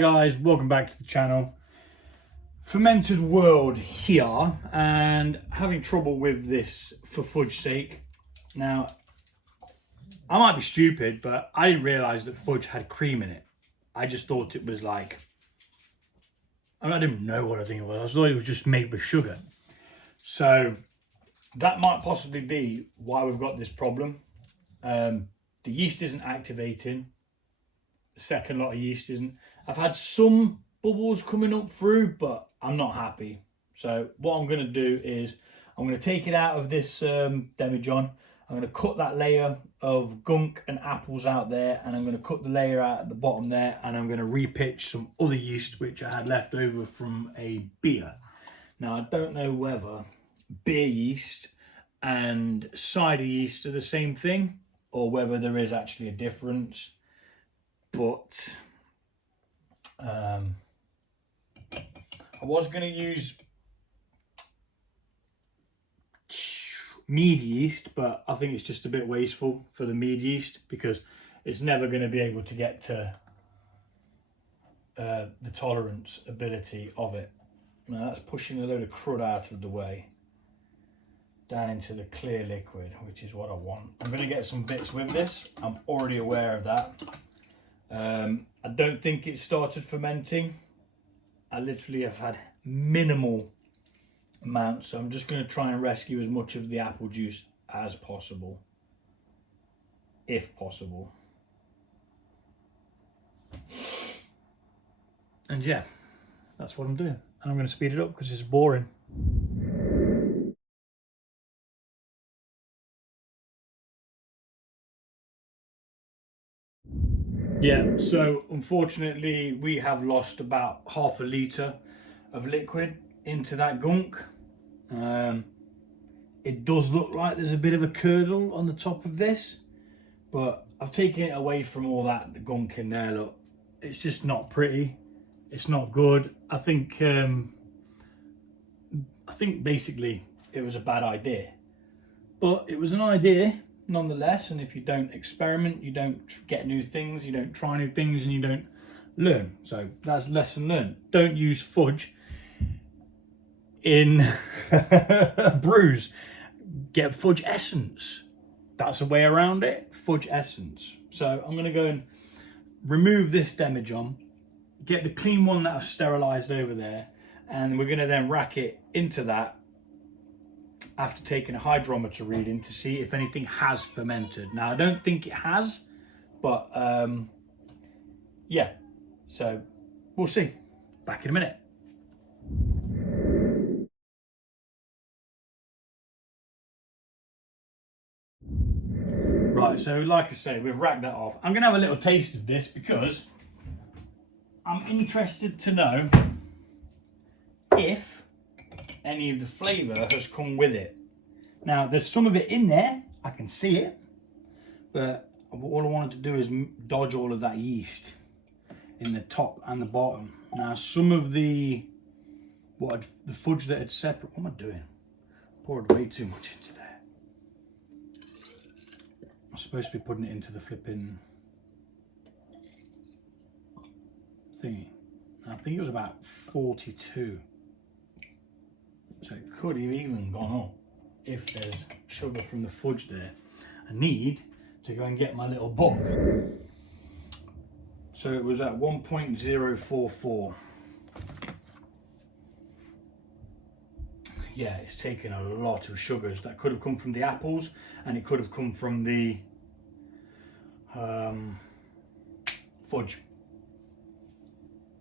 guys, welcome back to the channel. Fermented world here, and having trouble with this for fudge sake. Now, I might be stupid, but I didn't realise that fudge had cream in it. I just thought it was like, I didn't know what I think it was. I thought it was just made with sugar. So that might possibly be why we've got this problem. The yeast isn't activating. The second lot of yeast isn't. I've had some bubbles coming up through, but I'm not happy. So what I'm going to do is I'm going to take it out of this demijohn. I'm going to cut that layer of gunk and apples out there, and I'm going to cut the layer out at the bottom there, and I'm going to repitch some other yeast which I had left over from a beer. Now, I don't know whether beer yeast and cider yeast are the same thing, or whether there is actually a difference, but I was going to use mead yeast, but I think it's just a bit wasteful for the mead yeast because it's never going to be able to get to the tolerance ability of it. Now that's pushing a load of crud out of the way down into the clear liquid, which is what I want. I'm going to get some bits with this. I'm already aware of that. I don't think it started fermenting. I literally have had minimal amounts, so I'm just going to try and rescue as much of the apple juice as possible, if possible. And yeah, that's what I'm doing. And I'm going to speed it up because it's boring. Yeah, so unfortunately we have lost about half a litre of liquid into that gunk. It does look like there's a bit of a curdle on the top of this, but I've taken it away from all that gunk in there. Look, it's just not pretty. It's not good. I think basically it was a bad idea, but it was an idea nonetheless. And if you don't experiment, you don't get new things, you don't try new things, and you don't learn. So that's lesson learned. Don't use fudge in brews. Get fudge essence. That's a way around it. Fudge essence. So I'm going to go and remove this demijohn, get the clean one that I've sterilised over there, and we're going to then rack it into that after taking a hydrometer reading to see if anything has fermented. Now, I don't think it has, but yeah, so we'll see. Back in a minute. Right, so like I say, we've racked that off. I'm going to have a little taste of this because I'm interested to know if any of the flavour has come with it. Now, there's some of it in there, I can see it, but all I wanted to do is dodge all of that yeast in the top and the bottom. Now, some of the fudge that had separate, what am I doing? Poured way too much into there. I'm supposed to be putting it into the flipping thingy. I think it was about 42. So it could have even gone up if there's sugar from the fudge there. I need to go and get my little book. So it was at 1.044. Yeah, it's taken a lot of sugars. That could have come from the apples, and it could have come from the fudge.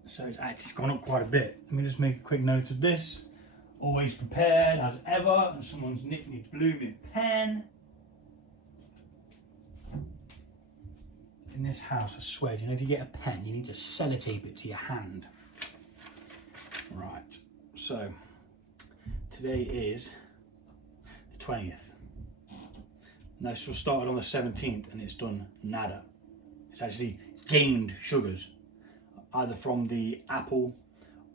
So it's actually gone up quite a bit. Let me just make a quick note of this. Always prepared as ever, and someone's nicked me blooming pen. In this house, I swear, you know, if you get a pen, you need to sellotape it to your hand. Right, so today is the 20th. Now, this was started on the 17th and it's done nada. It's actually gained sugars, either from the apple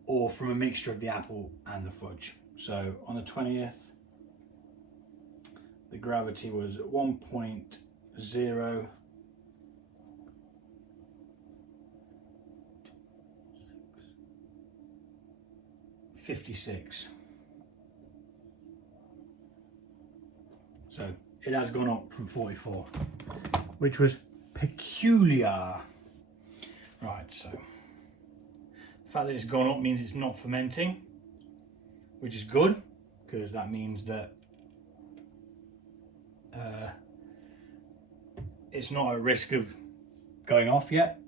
or from a mixture of the apple and the fudge. So on the 20th, the gravity was 1.0. 56. So it has gone up from 44, which was peculiar. Right, so the fact that it's gone up means it's not fermenting, which is good, because that means that it's not at risk of going off yet.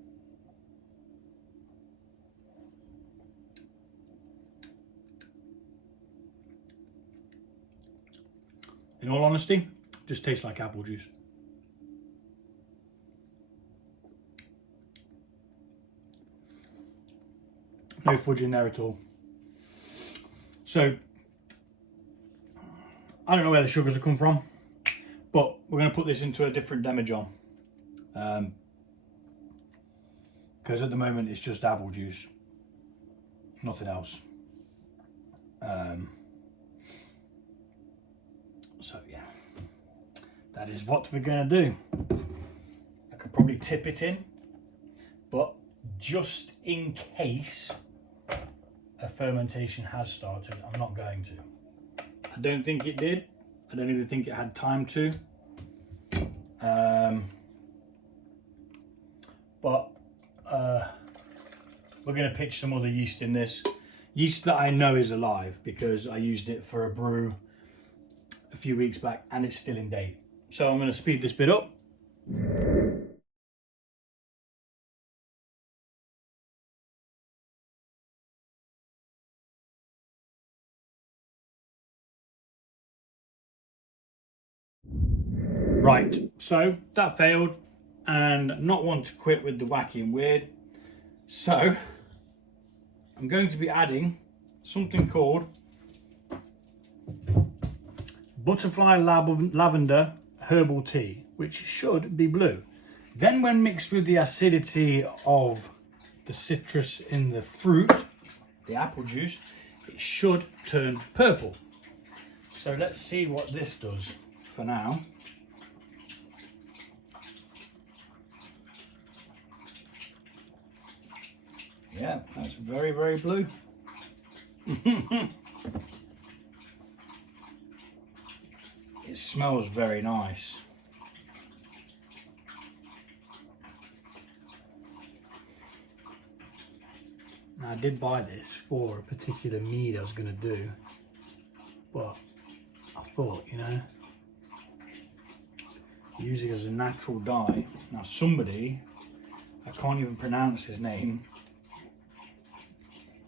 In all honesty, just tastes like apple juice. No fudge in there at all. So, I don't know where the sugars have come from, but we're going to put this into a different demijohn. Because at the moment it's just apple juice, nothing else. So yeah, that is what we're going to do. I could probably tip it in, but just in case a fermentation has started, I'm not going to. I don't think it did. I don't even think it had time to. But we're going to pitch some other yeast in this. Yeast that I know is alive because I used it for a brew a few weeks back and it's still in date. So I'm going to speed this bit up. Right, so that failed, and not one to quit with the wacky and weird. So I'm going to be adding something called butterfly lavender herbal tea, which should be blue. Then when mixed with the acidity of the citrus in the fruit, the apple juice, it should turn purple. So let's see what this does for now. Yeah, that's very, very blue. It smells very nice. Now, I did buy this for a particular mead I was going to do, but I thought, you know, use it as a natural dye. Now somebody, I can't even pronounce his name,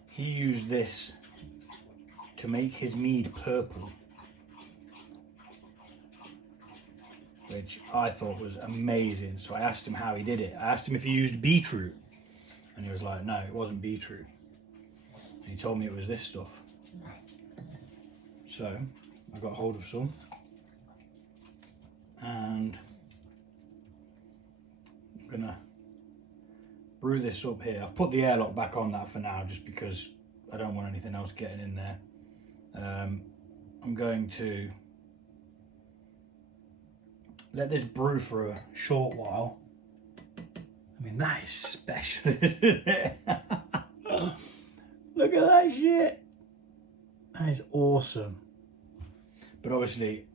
he used this to make his mead purple, which I thought was amazing. So I asked him how he did it. I asked him if he used beetroot, and he was like, no, it wasn't beetroot. And he told me it was this stuff. So I got hold of some, and I'm gonna brew this up here. I've put the airlock back on that for now, just because I don't want anything else getting in there. I'm going to let this brew for a short while. I mean, that is special, isn't it? Look at that shit. That is awesome. But obviously,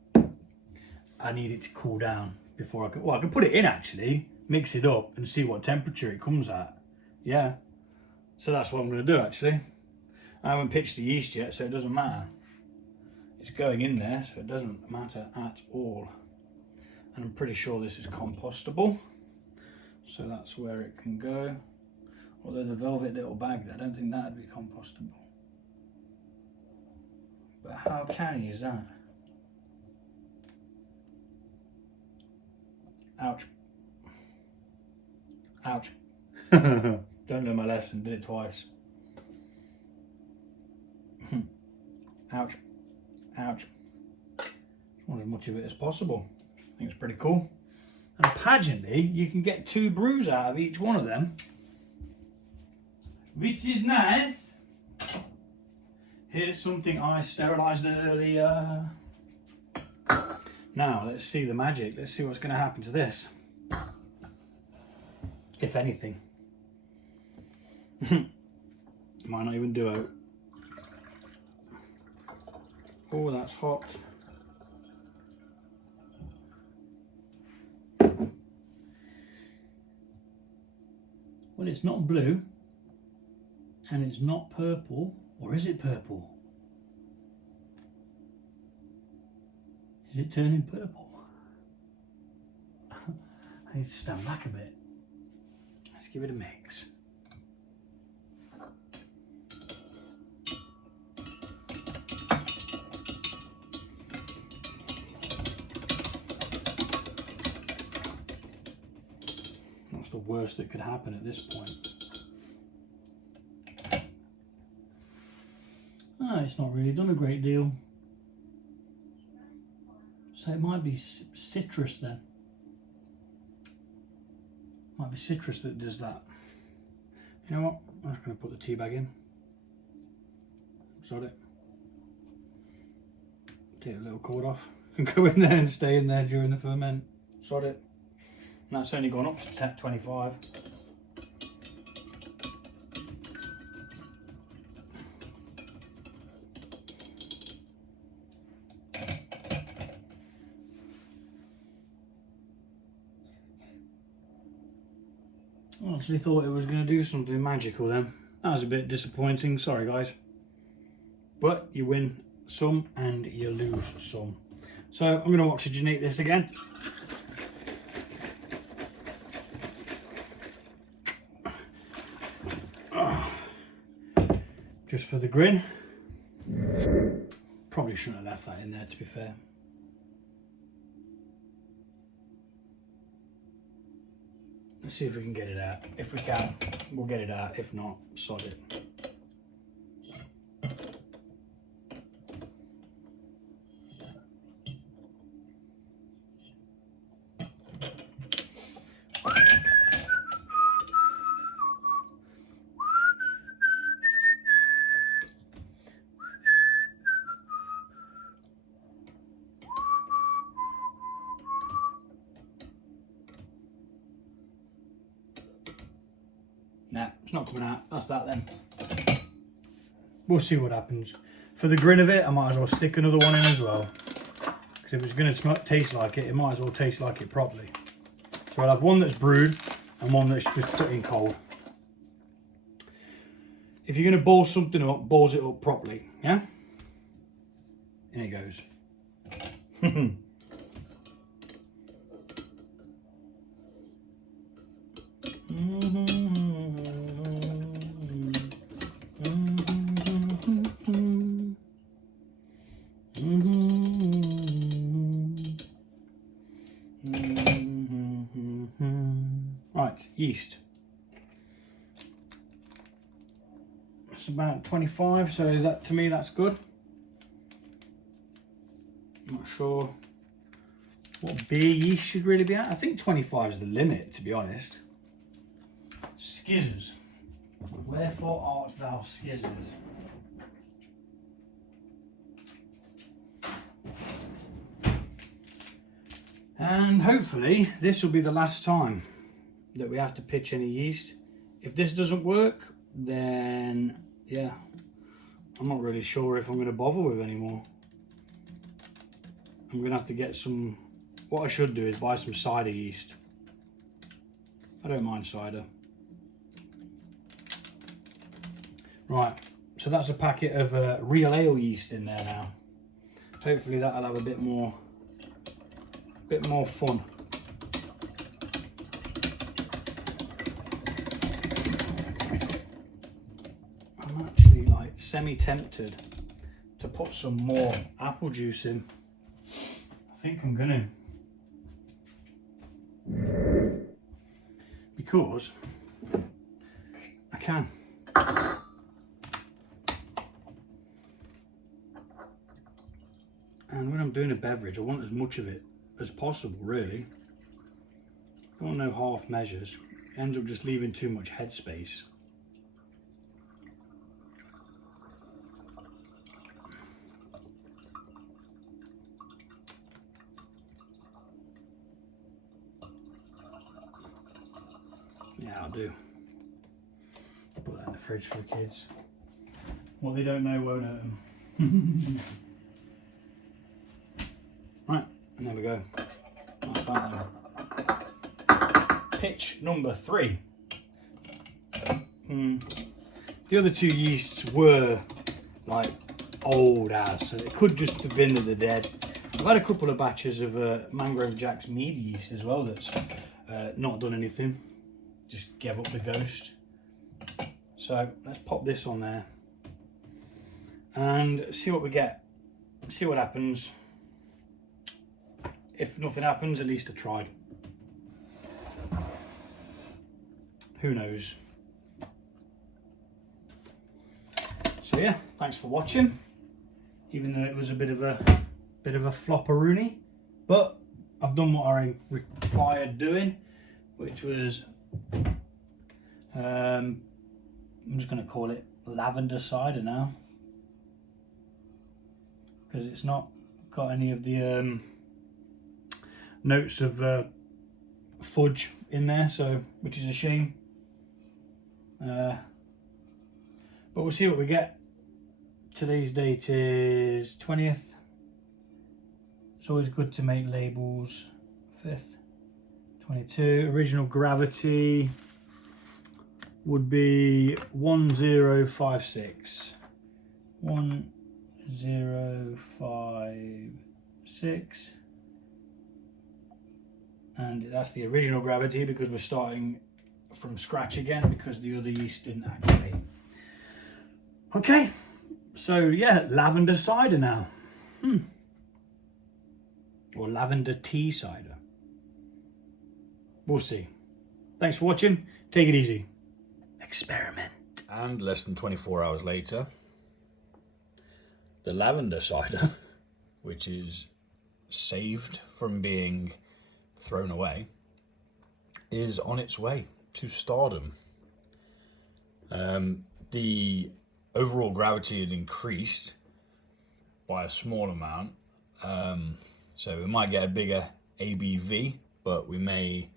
I need it to cool down before I can. Well, I can put it in actually, mix it up, and see what temperature it comes at. Yeah. So that's what I'm going to do actually. I haven't pitched the yeast yet, so it doesn't matter. It's going in there, so it doesn't matter at all. And I'm pretty sure this is compostable, so that's where it can go. Although the velvet little bag, I don't think that'd be compostable. But how canny is that? Ouch. Ouch. Don't learn my lesson, did it twice. Ouch. Ouch. Just want as much of it as possible. I think it's pretty cool. And apparently you can get 2 brews out of each one of them, which is nice. Here's something I sterilised earlier. Now let's see the magic. Let's see what's going to happen to this, if anything. Might not even do it. Oh, that's hot. Well, it's not blue, and it's not purple, or is it purple? Is it turning purple? I need to stand back a bit. Let's give it a mix. That's the worst that could happen at this point. Ah, it's not really done a great deal. So it might be citrus then. Might be citrus that does that. You know what? I'm just going to put the tea bag in. Sod it. Take the little cord off. Can go in there and stay in there during the ferment. Sod it. And that's only gone up to 25. I actually thought it was going to do something magical then. That was a bit disappointing, sorry guys. But you win some and you lose some. So I'm going to oxygenate this again. Just for the grin. Probably shouldn't have left that in there, to be fair. Let's see if we can get it out. If we can, we'll get it out. If not, sod it. Nah, it's not coming out. That's that then. We'll see what happens. For the grin of it, I might as well stick another one in as well. Because if it's going to taste like it, it might as well taste like it properly. So I'll have one that's brewed and one that's just put in cold. If you're going to boil something up, boil it up properly. Yeah? In it goes. Right, yeast. It's about 25, so that to me that's good. I'm not sure what beer yeast should really be at. I think 25 is the limit, to be honest. Skizzers. Wherefore art thou skizzers? And hopefully this will be the last time that we have to pitch any yeast. If this doesn't work, then yeah, I'm not really sure if I'm going to bother with anymore. I'm going to have to get some, what I should do is buy some cider yeast. I don't mind cider. Right, so that's a packet of real ale yeast in there now. Hopefully that'll have a bit more fun. I'm actually like semi-tempted to put some more apple juice in. I think I'm gonna. Because I can. And when I'm doing a beverage, I want as much of it as possible, really. I don't want no half measures. It ends up just leaving too much headspace. Yeah, I'll do. Put that in the fridge for the kids. What they don't know won't hurt them. And there we go. That's that then. Pitch number 3. The other 2 yeasts were like old as, so it could just have been that they're dead. I've had a couple of batches of Mangrove Jack's mead yeast as well that's not done anything, just gave up the ghost. So let's pop this on there and see what we get, see what happens. If nothing happens, at least I tried. Who knows? So yeah, thanks for watching. Even though it was a bit of a flopperoonie, but I've done what I required doing, which was I'm just going to call it lavender cider now, because it's not got any of the notes of fudge in there, so which is a shame. But we'll see what we get. Today's date is 20th. It's always good to make labels. 5th, 22. Original gravity would be 1056. 1056. And that's the original gravity because we're starting from scratch again because the other yeast didn't activate. Okay, so yeah, lavender cider now. Or lavender tea cider. We'll see. Thanks for watching. Take it easy. Experiment. And less than 24 hours later, the lavender cider, which is saved from being thrown away, is on its way to stardom. The overall gravity had increased by a small amount, so we might get a bigger ABV, but we may